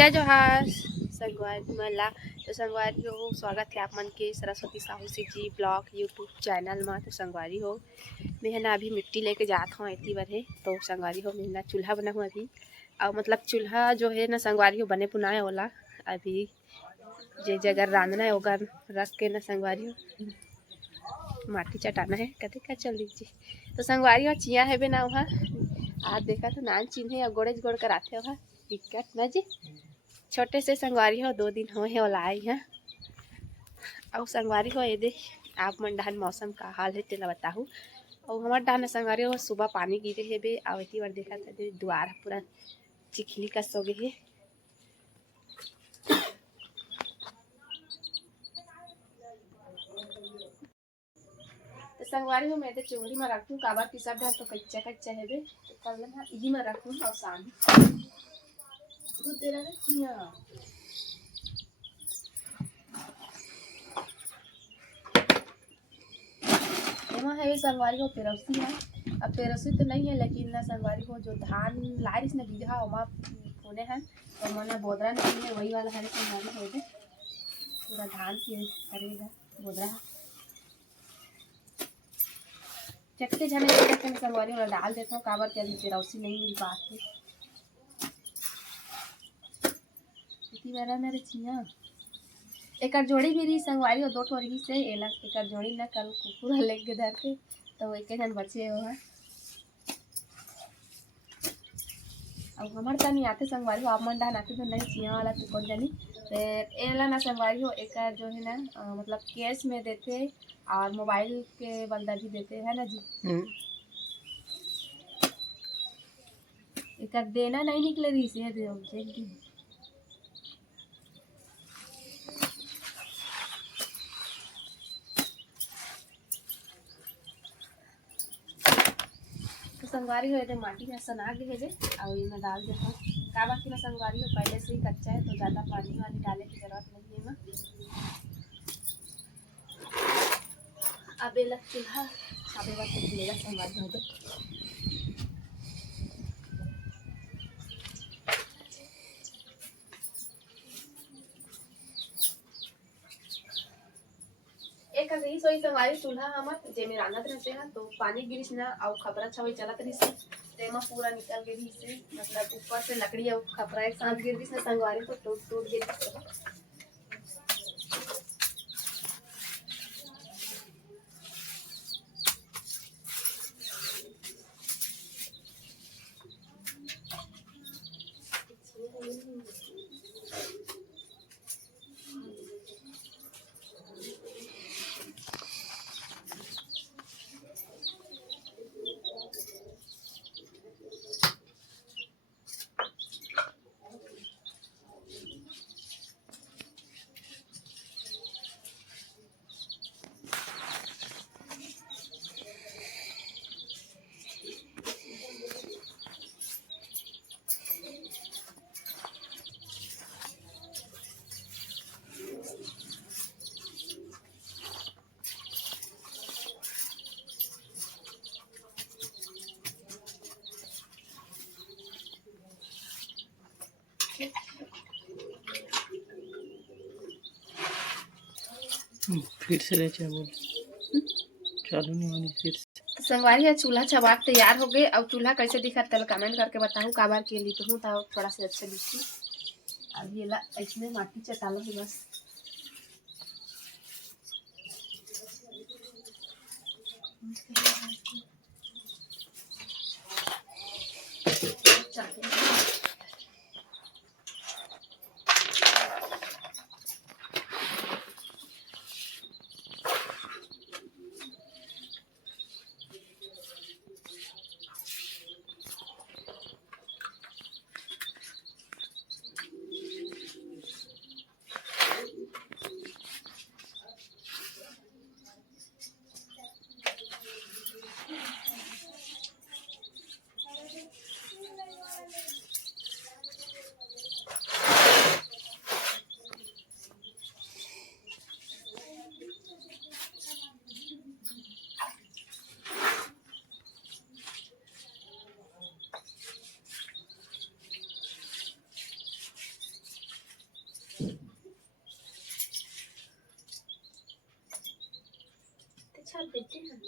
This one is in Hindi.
जय जोहार संगवारी मला। तो संगवारी हो स्वागत है आप मन के सरस्वती साहू से जी ब्लॉग यूट्यूब चैनल में। तो संगवारी हो मैं है ना अभी मिट्टी लेके जात हूँ इतनी बार है। तो संगवारी हो मैं ना चूल्हा बना हूँ अभी, और मतलब चूल्हा जो है ना संगवारी हो बने पुनाए वाला अभी जे जगह रांधना है ओगर रख के ना संगवारी हो माटी चटाना है कहते क्या चल दीजिए। तो संगवारी हो चिया है बिना वहाँ आज देखा तो नान चिन्हे और गोड़े गोड़ कर आते वहाँ दिक्कत ना जी छोटे से संगवारी हो 2 दिन हो वाला आई है। और संगवारी हो ये दे आप मन डाहन मौसम का हाल है तेला बताहूँ। और हमारे डाहन संगवारी हो सुबह पानी गिरे है बे और इतनी बार देखा था द्वार पूरा चिखली का सो गए है। तो संगवारी हो मैं तो चुंगली में रखूँ काबर की सब ढाल तो कच्चा कच्चा है बे तो कल ना यही में रखूँ और शाम दूध दे रहा है है संगवारी हो पेरौसी है। अब पेरौसी तो नहीं है लेकिन ना संगवारी हो जो धान लारिस ने बीघा वहाँ होने हैं और मना बोदरा नहीं है वही वाला हरे संगवारी हो गए पूरा धान की हरेगा बोदरा चक्के जाने के संगवारी वाला डाल देता हूँ काबर के अभी पेरौसी नहीं मिल पाती इतनी बार मेरे छिया एक जोड़ी भी रही संगवारी हो 2 ठो रही से एला एक जोड़ी ना कल कुकुर लेग के धर के तो एक जन बचे हो है। अब हमार तनी आते संगवारी हो आप मन डाहन आते तो नहीं चिया वाला तो कौन जानी फिर एला ना संगवारी हो एक जो है ना मतलब कैश में देते और मोबाइल के बंदा भी देते है ना जी। एक देना नहीं निकले रही से दे तो संगवारी हो माटी में सना के भेजे और इनमें डाल देता हूँ काबा की ना संगवारी हो पहले से ही कच्चा है तो ज़्यादा पानी वानी डालने की जरूरत नहीं है ना। अब ये लग चूल्हा अबे वक्त मिलेगा संगवारी हो तो एक रही सोई संगवारी चूल्हा हमर जे में रांधत रहते हैं तो पानी गिरिस ना और खपरा छवई चलत रही से तेमा पूरा निकल गई से मतलब ऊपर से लकड़ी और खपरा एक साथ गिर दिस ना संगवारी को टूट टूट गई। फिर से ले बोल चालू नहीं होनी फिर से। तो संगवारी है चूल्हा चबाक तैयार हो गए। अब चूल्हा कैसे दिखा तल कमेंट करके बताऊँ काबार के लिए तो थोड़ा सा अच्छा दिखती। अब ये ला इसमें माटी चटालो है बस अच्छा देते हैं।